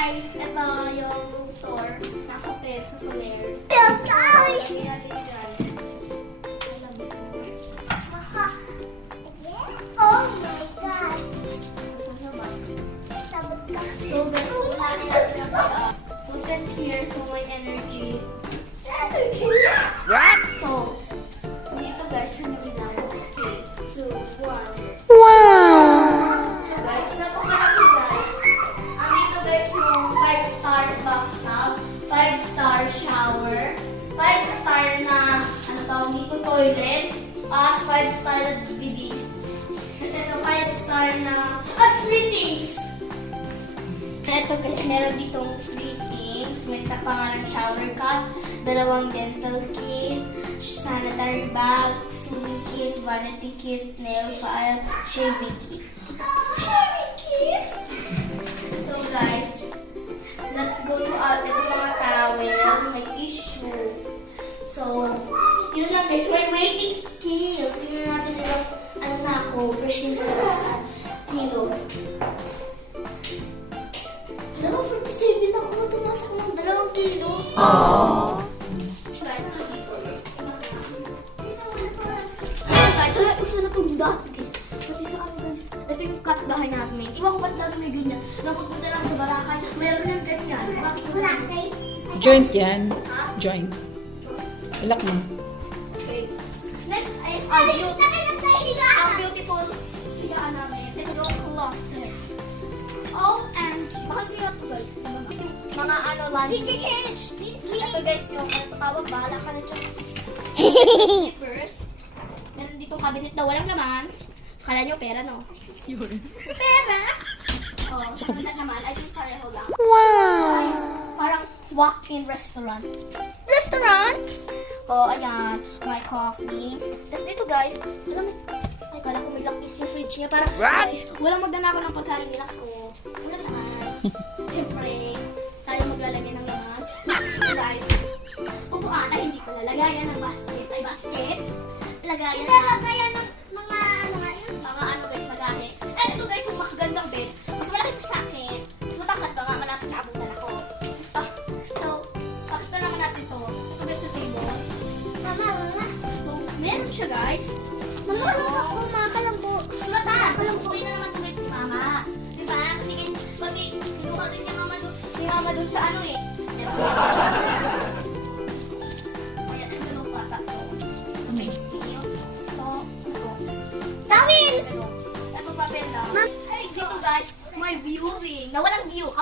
guys, ito yung motor na kapel sa Soler. Hello guys! Oh my God! Sabot ka. So guys, unahin natin kasi put it here so may energy. Energy! What? So, dito guys, ano ginawa? 3, 2, 1. Wow! Guys, napakarami guys. Ang dito guys yung 5-star bathtub, 5-star shower, 5-star na, ano tawag dito, toilet, at 5-star na bibi. Kasi ito 5-star na, at free things. Ito guys, meron ditong free things. May tapangan ng shower cup, 2 dental kit, sanitary bag, swimming kit, vanity kit, nail file, shaving kit. Shaving kit? So guys, let's go to ito mga towel, may tissue. So, yun lang guys, may weighting scale. Tingnan natin yung ano na ako, brushing ko sa kilo. Alam mo, 47 ako, tumasak ng 2 kilo. Guys, ano dito? Guys, wala uso na itong dot, guys. Pati sa ano, guys. Ito yung cut bahay namin. Iwan ko ba't lalo may ganyan. Napupunta lang sa Barakan, meron yung ganyan. Bakit ko lang? Joint yan. Ha? Joint. Ilak mo. Okay. Next is our beautiful higaan namin. Ito yung closet. OMG. Bakit ko yun ito, guys? Kasi mga ano lang. GGH! Ito guys, yung ano tawag, bahala ka na dyan. Slippers. Meron ditong cabinet na walang laman. Kala nyo pera, no? Yun. Pera! Oh, wala naman. I think pareho lang. Wow! Guys, parang walk-in restaurant. Restaurant? Oh, ayan. My coffee. Tapos dito, guys, alam mo, ay, kala ko may lakis yung fridge niya. Parang, guys, walang magdana ako ng pagkain nila ko. Wala naman. Siyempre, tayo maglalagay ng laman. So, guys, upuan ay hindi ko lalagayan ng basket. Ay, basket. Lagayan ng Ilalagayan ng mga ano nga yun? mga ano guys, magahe. Eh, ito guys, yung makagandang bed. Mas malaki pa sa akin. Mas matangkad pa nga, malapit na abutan ako. Ah, so, pakita naman natin to. Ito guys, yung table. Mama. So, meron siya guys. Mama, ako makalambo. Sulatan! Pasupurin na naman to guys ni Mama. Diba? Kasi guys, pati kinuha rin ni Mama dun sa ano eh. Diba? Kaya, ano na pata to? Pencil. So, ito. Tawil! Ito papel lang. Ay, dito guys, may viewing. Na walang view.